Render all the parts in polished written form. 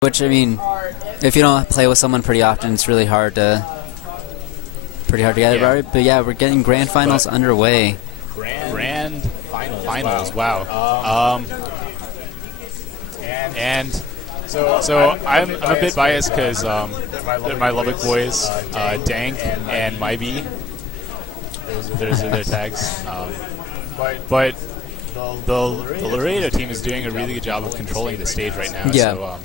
Which, I mean, if you don't play with someone pretty often, it's really hard to get it right. But yeah, we're getting grand finals underway. Grand finals, wow. And so I'm a bit biased because they're my Lubbock boys, Dank and Mybe. Those are their tags. But the Laredo team is doing a really good job of controlling the stage right now. Yeah. So,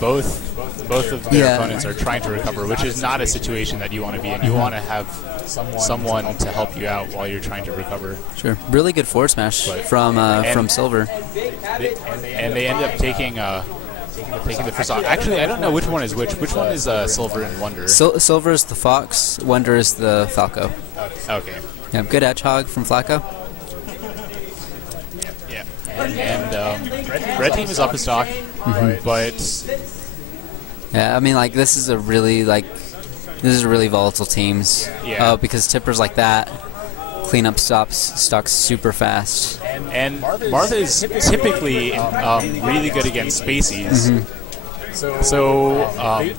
both of their opponents are trying to recover, which is not a situation that you want to be in. You want to have someone to help you out while you're trying to recover. Sure. Really good forward smash from Silver. And they end up taking the first off. Actually, I don't know which one is which. Which one is Silver and Wonder? Silver is the Fox, Wonder is the Falco. Okay. Yeah, good edgehog from Flaco. And red team is up a stock, but yeah, I mean, like, this is a really volatile teams. Yeah. Because tippers like that clean up stocks super fast. And Martha is typically really good against spacies. So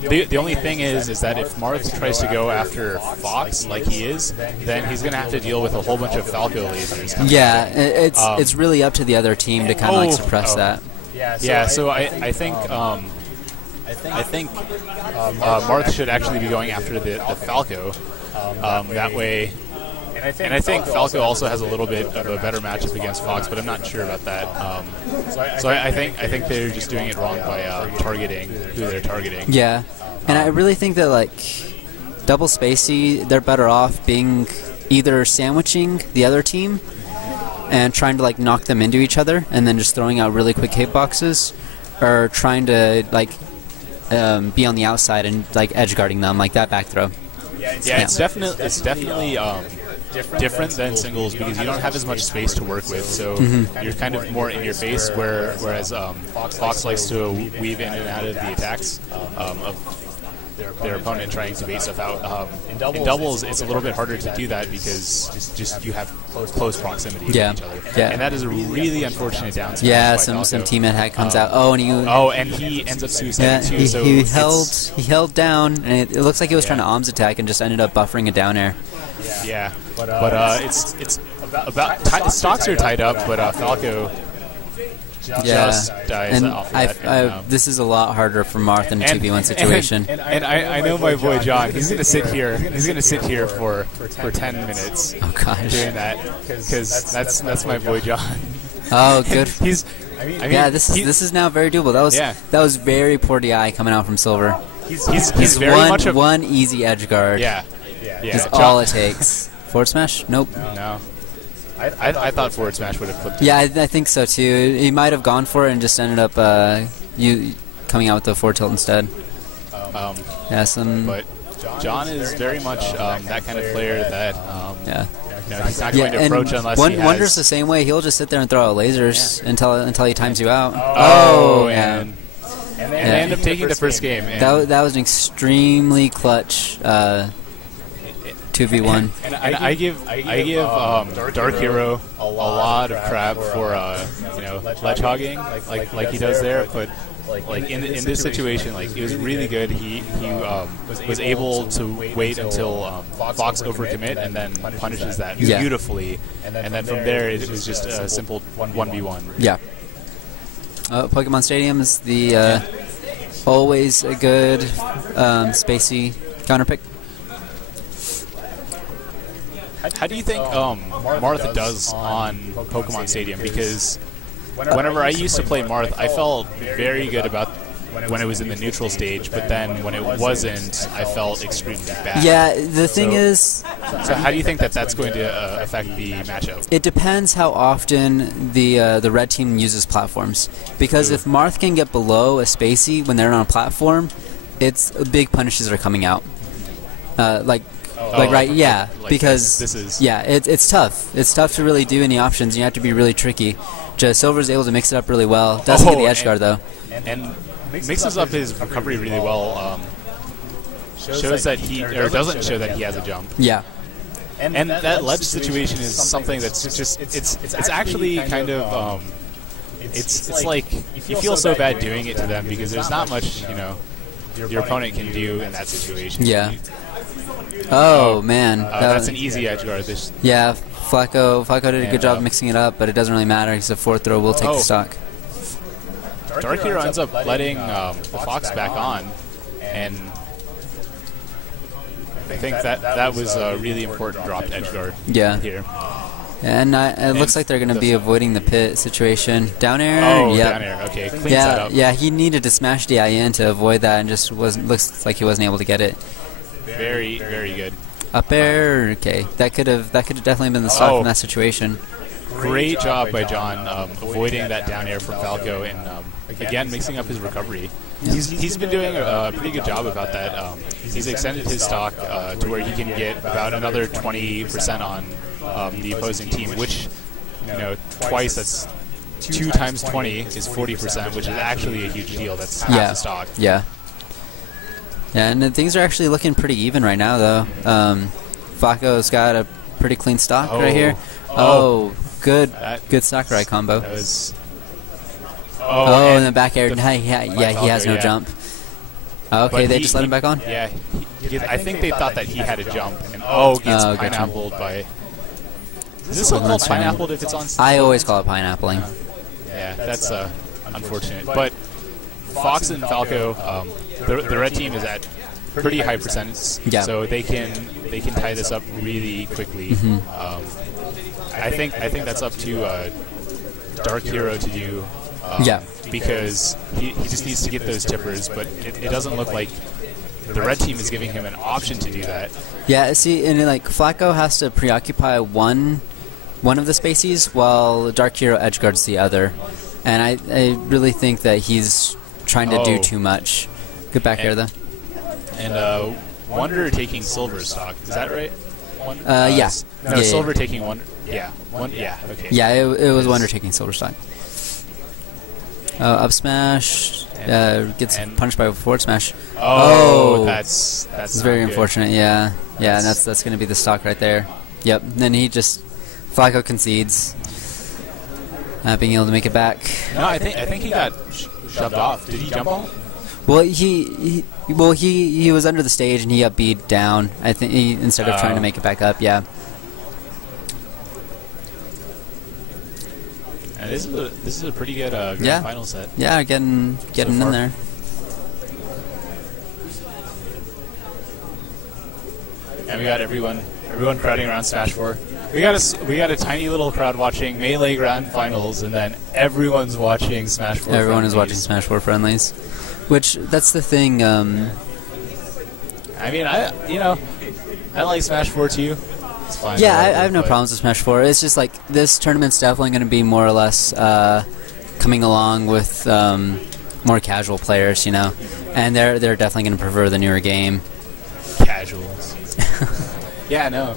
the only thing is that if Marth tries to go after Fox like he is, then he's going to have to deal with a whole bunch of Falco lasers. Yeah, it's really up to the other team to kind of like suppress that. Yeah, so I think Marth should actually be going after the Falco. That way. And I think Falco also has a little bit of a better matchup against Fox, but I'm not sure about that. So I think they're just doing it wrong by targeting who they're targeting. Yeah, and I really think that, like, double spacey, they're better off being either sandwiching the other team and trying to, like, knock them into each other and then just throwing out really quick hitboxes, or trying to, like, be on the outside and, like, edge guarding them, like that back throw. Yeah, it's definitely different than singles because you don't have as much space to work with, so you're kind of more in your face, whereas Fox likes to weave in and out of the attacks of their opponent trying to bait stuff out. In doubles, it's a little bit harder to do that because just you have close proximity to each other. Yeah. And that is a really unfortunate downside. Yeah, some teammate hack comes out. And he ends up suiciding too. So he held down, and it looks like he was trying to arms attack and just ended up buffering a down air. Yeah, but it's about stocks are tied up, but Falco just dies off of that. This is a lot harder for Marth in a 2v1 situation. And I know my boy John. He's gonna sit here. He's gonna sit here for 10 minutes. Oh gosh. Doing that because that's my boy John. Oh, good. This is now very doable. That was very poor DI coming out from Silver. He's very much one easy edge guard. Yeah. Is all it takes. Forward smash? Nope. No. I thought forward smash would have flipped him. Yeah, I think so too. He might have gone for it and just ended up coming out with the forward tilt instead. But John is very much that kind of player that he's not going to approach unless he has. Wonder's the same way. He'll just sit there and throw out lasers until he times you out. And they end up taking the first game. That was an extremely clutch 2v1. And I give DarkHero a lot of crap for ledge hogging like he does there, but like in this situation, like, it was really good. He was able to wait until Fox overcommit and then punishes that beautifully, and then from there it was just a simple 1v1. Yeah. Pokemon Stadium is the always a good spacey counter pick. How do you think Marth does on Pokemon Stadium? Because whenever I used to play Marth, I felt very good about when it was in the neutral stage, but then when it wasn't, I felt extremely bad. Yeah, the thing is... So how do you think that's going to affect the matchup? It depends how often the red team uses platforms. Because if Marth can get below a spacey when they're on a platform, it's big punishes are coming out. Because this is it's tough. It's tough to really do any options. You have to be really tricky. Just Silver's able to mix it up really well. Doesn't get the edge guard though. And mixes up his recovery really well. Shows that doesn't show that he has a jump. Yeah. And that ledge situation is something that's just it's actually kind of it's like you feel so bad doing it to them because there's not much your opponent can do in that situation. Yeah. Oh man, that's an easy edge guard. Yeah, Flaco did a good job mixing it up, but it doesn't really matter because the fourth throw will take the stock. DarkHero ends up letting the Fox back on, and I think that was a really important dropped edge guard here. And it looks like they're going to be avoiding the pit situation. Down air? Oh, down air. Okay, cleans that up. Yeah, he needed to smash DI in to avoid that and just looks like he wasn't able to get it. Very, very good. Up air? Okay. That could have definitely been the stock in that situation. Great job by John avoiding that down air from Falco and, again, mixing up his recovery. He's been doing a pretty good job about that. He's extended his stock to where he can get about another 20% on the opposing team, which, twice, that's 2 times 20 is 40%, which is actually a huge deal. That's half the stock. Yeah, and things are actually looking pretty even right now, though. Flaco's got a pretty clean stock right here. Good Sakurai combo. That was, and the back air. He has no jump. Okay, they just let him back on? Yeah. I think they thought that he had a jump. And gets pineappled by... Is this called pineappled if it's on stage? I always call it pineappling. Yeah, that's unfortunate. But Fox and Falco, the red team is at pretty high percentage, so they can tie this up really quickly. I think that's up to DarkHero to do. Because he just needs to get those tippers, but it doesn't look like the red team is giving him an option to do that. Yeah, see, and like Flaco has to preoccupy one of the spacies while DarkHero edgeguards the other, and I really think that he's trying to do too much. Good back air though. And Wonder taking Silver stock, is that right? Silver taking Wonder. Okay. Yeah, it was Wonder taking Silver stock. Up smash, gets punched by a forward smash. That's very unfortunate. Yeah, and that's going to be the stock right there. Yep. Then Flaco concedes, not being able to make it back. No, I think he got shoved off. Did he jump off? Well, he was under the stage and he up B'd down. I think instead of trying to make it back up. Yeah. And this is a pretty good grand final set. Yeah, getting in there. And we got everyone crowding around Smash 4. We got a tiny little crowd watching Melee Grand Finals, and then everyone's watching Smash 4. Everyone is watching Smash 4 friendlies, which that's the thing. I mean, I like Smash 4 too. It's fine. Yeah, I have no problems with Smash 4. It's just like this tournament's definitely going to be more or less coming along with more casual players, and they're definitely going to prefer the newer game. Casuals. Yeah, no.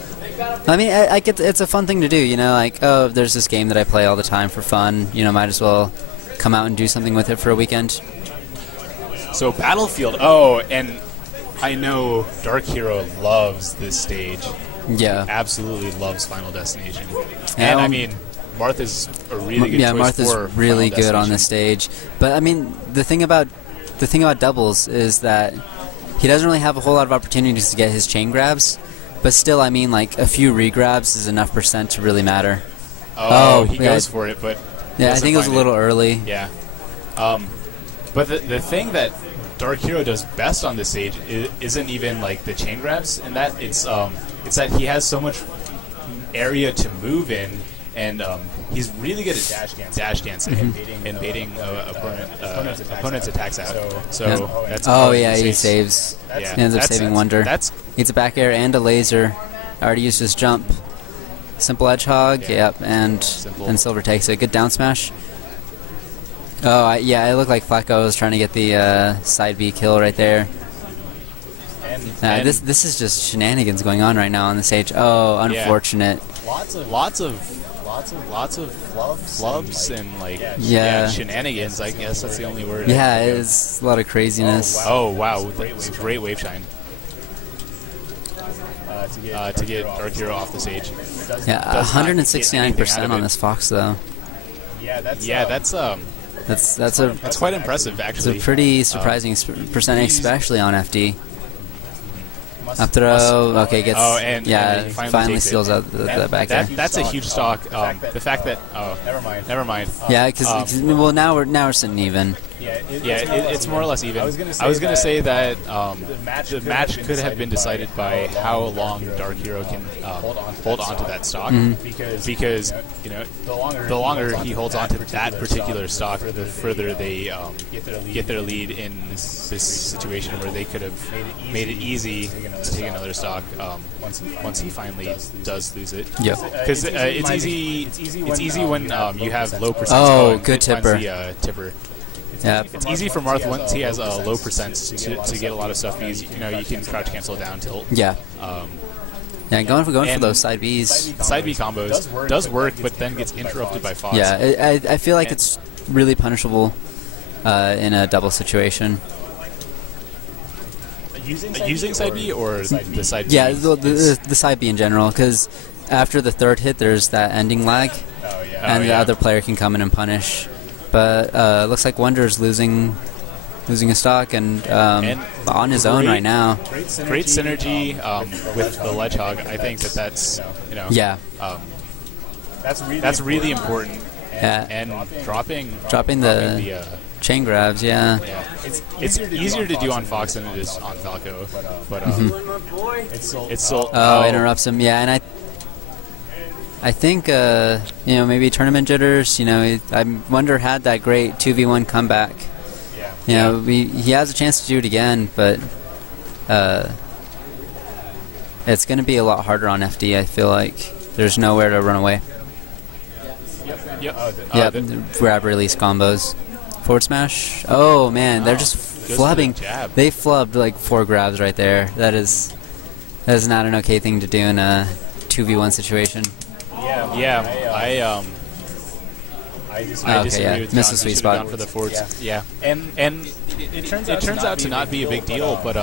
I mean, I get it's a fun thing to do, like, there's this game that I play all the time for fun, might as well come out and do something with it for a weekend. So Battlefield, and I know DarkHero loves this stage. Yeah. Absolutely loves Final Destination. And I mean, Martha's a really good choice. Yeah, Martha's really good on this stage. But I mean, the thing about doubles is that he doesn't really have a whole lot of opportunities to get his chain grabs. But still, I mean, like a few regrabs is enough percent to really matter. He goes for it, but I think it was a little early. Yeah. But the thing that DarkHero does best on this stage isn't even like the chain grabs, and that it's that he has so much area to move in, and he's really good at dash dancing and baiting opponent's attacks out. So that's he saves. He ends up saving Wonder. Needs a back air and a laser. Already used his jump. Simple edge hog. And Silver takes it. Good down smash. It looked like Flaco was trying to get the side B kill right there. This is just shenanigans going on right now on the stage. Unfortunate. Lots of flubs and like shenanigans. I guess that's the only word. Yeah, it's a lot of craziness. Oh wow, it's a great wave shine to get DarkHero off the stage. Yeah, 169% on this Fox though. Yeah, that's quite impressive, actually. It's a pretty surprising percent, especially on FD. Up throw, okay, gets, and finally steals out the back there. That's a huge stock. The fact that, never mind. Yeah, because well, now we're sitting even. It's more or less even. I was gonna say that the match could have been decided by how long DarkHero can hold on to that stock, because the longer he holds on to that particular stock, the further they get their lead in this situation where they could have made it easy to take another stock once he finally does lose it. Yeah, because it's easy when you have low percents. Oh, good tipper. Tipper. Yeah, it's easy for Marth once he has a low percents to get a lot of stuff because you can crouch cancel it down tilt. Yeah. Yeah, going for those side Bs. Side B combos does work, but then gets interrupted by Fox. Yeah, I feel like it's really punishable in a double situation. Using side B or the side B? Yeah, the side B in general, because after the third hit, there's that ending lag, and the other player can come in and punish. But looks like Wonder's losing a stock and on his own right now. Great synergy with the Ledgehog. I think that's that's really important. And dropping the chain grabs. Yeah. It's easier to do on Fox than it is on Flaco, but it's still interrupts him. Yeah, and I think maybe tournament jitters. I Wonder had that great 2v1 comeback. He has a chance to do it again, but it's going to be a lot harder on FD. I feel like there's nowhere to run away. Yep. Grab release combos. Forward smash. Oh man, they're just flubbing. They flubbed like 4 grabs right there. That is not an okay thing to do in a 2v1 situation. I disagree with John. Missed a sweet spot. Gone for the forwards. Yeah. And it turns out to not be a big deal, but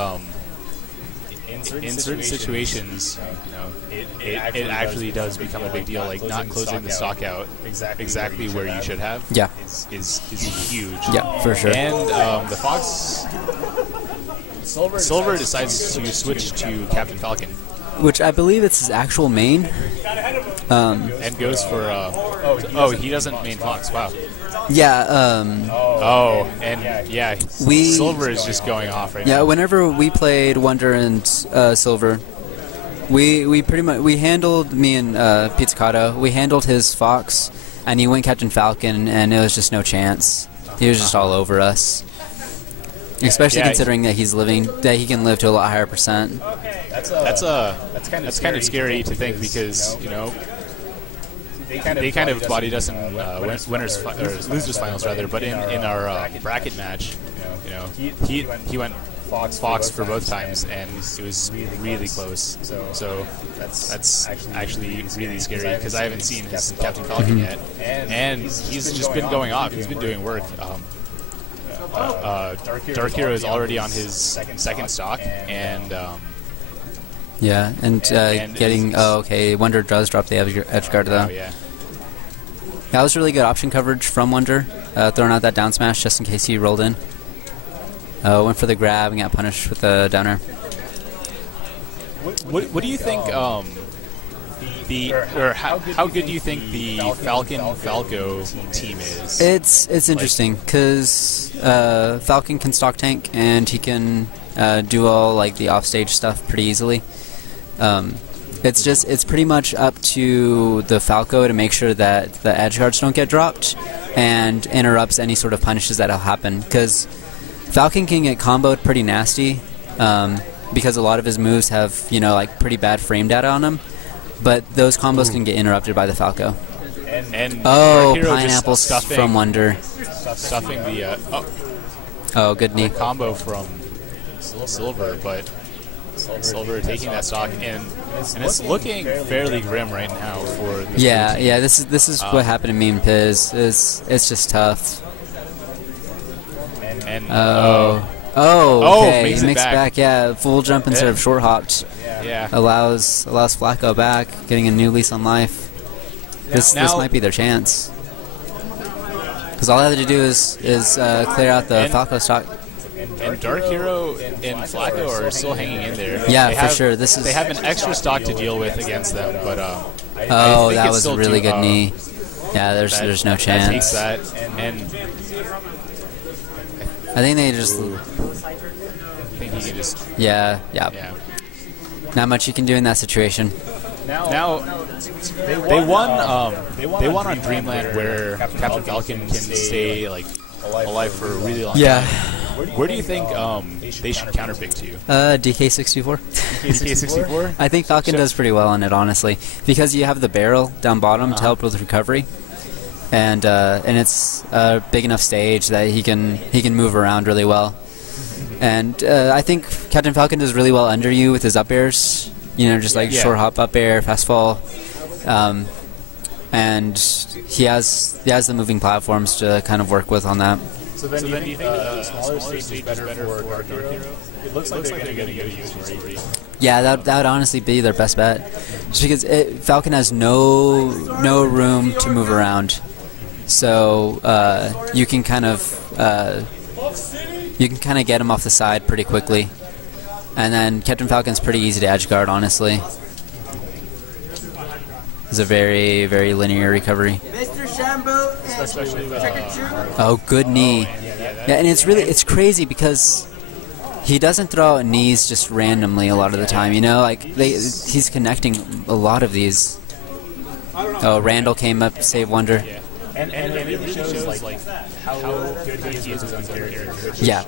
in certain situations, it actually does become a big deal. Like not closing the stock out exactly where you should have. Yeah. Is huge. Yeah, for sure. And the Fox Silver decides to switch to Captain Falcon, which I believe it's his actual main. And goes for he doesn't main Fox. Wow. Yeah. Silver is just going off right now. Yeah. Whenever we played Wonder and Silver, we pretty much handled me and Pizzicato. We handled his Fox, and he went Captain Falcon, and it was just no chance. He was just all over us. Especially considering that he can live to a lot higher percent. That's kind of scary to think because they kind of bodied us in losers finals rather, but in our bracket match, he went Fox for both times and it was really close. So that's actually really scary because I haven't seen his Captain Falcon yet, and he's just been going off. He's been doing work. DarkHero is already on his second stock, and getting Wonder does drop the edge guard though. That was really good option coverage from Wonder, throwing out that down smash just in case he rolled in. Went for the grab and got punished with the downer. What do you think? How good do you think the Falco team is? It's interesting because Falcon can stock tank and he can do all like the offstage stuff pretty easily. It's pretty much up to the Falco to make sure that the edge guards don't get dropped and interrupts any sort of punishes that'll happen, because Falcon can get comboed pretty nasty because a lot of his moves have like pretty bad frame data on them. But those combos can get interrupted by the Falco. And pineapples from Wonder. Stuffing the good knee combo from Silver, but Silver taking that stock and it's looking fairly grim right now for the team. This is what happened to me and Piz. It's just tough. Okay, he mixed back. Yeah, full jump instead of short hopped. Yeah, allows Flaco back, getting a new lease on life. This might be their chance. Because all I had to do is clear out the Flaco stock. And DarkHero and Flaco are still hanging in there. Yeah, for sure. They have an extra stock to deal with against them, but oh, that was a really good knee. Yeah, there's no chance. Takes that, and I think they just. I think he can just. Yeah. Not much you can do in that situation. Now they won on Dreamland, where Captain Falcon can stay like alive for a really long time. Where do you think they should counterpick to? DK64. DK64? I think Falcon does pretty well on it, honestly, because you have the barrel down bottom to help with recovery, and it's a big enough stage that he can move around really well. And I think Captain Falcon does really well under you with his up airs. You know, just like short hop up air, fast fall, and he has the moving platforms to kind of work with on that. So then do you think smaller stage is better for DarkHero? It looks like they're going to get a user. Yeah, that would honestly be their best bet, just because Falcon has no room to move around, so you can kind of get him off the side pretty quickly. And then Captain Falcon's pretty easy to edge guard, honestly. It's a very, very linear recovery. Oh, good knee. Yeah, and it's crazy because he doesn't throw out knees just randomly a lot of the time, you know? Like, he's connecting a lot of these. Oh, Randall came up, save Wonder. And it really shows like how good he is with his character. Yeah.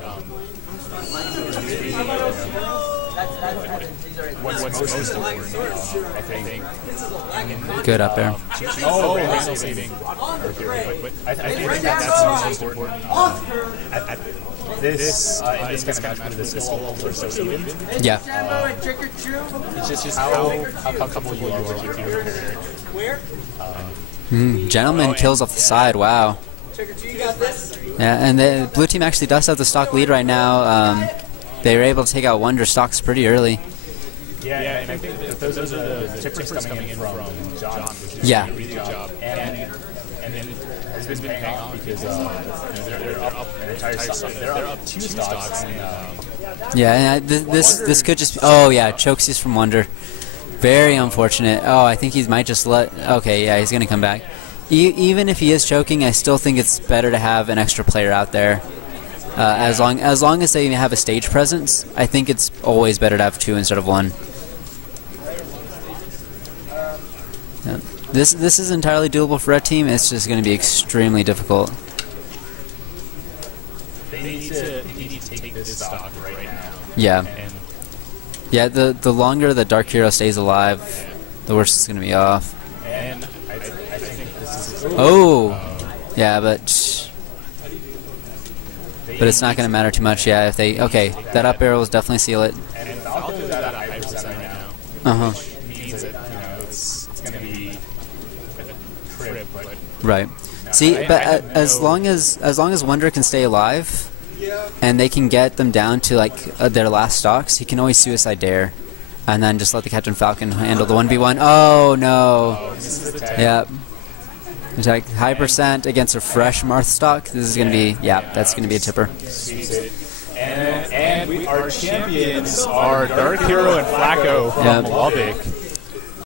What's most important, I think. Good up there. Oh, Randall saving. But I think that's most important. This kind of match with this is so even. Yeah. It's just how comfortable you are with your character. Gentleman kills off the side. Wow. Yeah, and the blue team actually does have the stock lead right now. They were able to take out Wonder stocks pretty early. Yeah, and I think that those are the tippers coming in from John, which is a really good job. And then has been paying off because they're up an entire stock. They're up 2 stocks. And this could just be, oh yeah, chokesies from Wonder. Very unfortunate. Oh, I think he might just let. Okay, yeah, he's gonna come back. Even if he is choking, I still think it's better to have an extra player out there. As long as they have a stage presence, I think it's always better to have 2 instead of 1. Yeah. This is entirely doable for Red Team. It's just going to be extremely difficult. They need to take this stock right now. Yeah. Yeah. The longer the DarkHero stays alive, the worse it's going to be off. And I think this is. Oh. Yeah, but it's not going to matter too much. Yeah, if they that up arrow will definitely seal it. And Falco's at 5% right now. Which means that it's going to be a trip, but right. See, but as long as Wonder can stay alive, and they can get them down to like their last stocks, he can always suicide dare, and then just let the Captain Falcon handle the 1v1. Oh no! Yep. Attack high percent against a fresh Marth stock. This is going to be, that's going to be a tipper. And our champions are DarkHero and Flaco from Lubbock.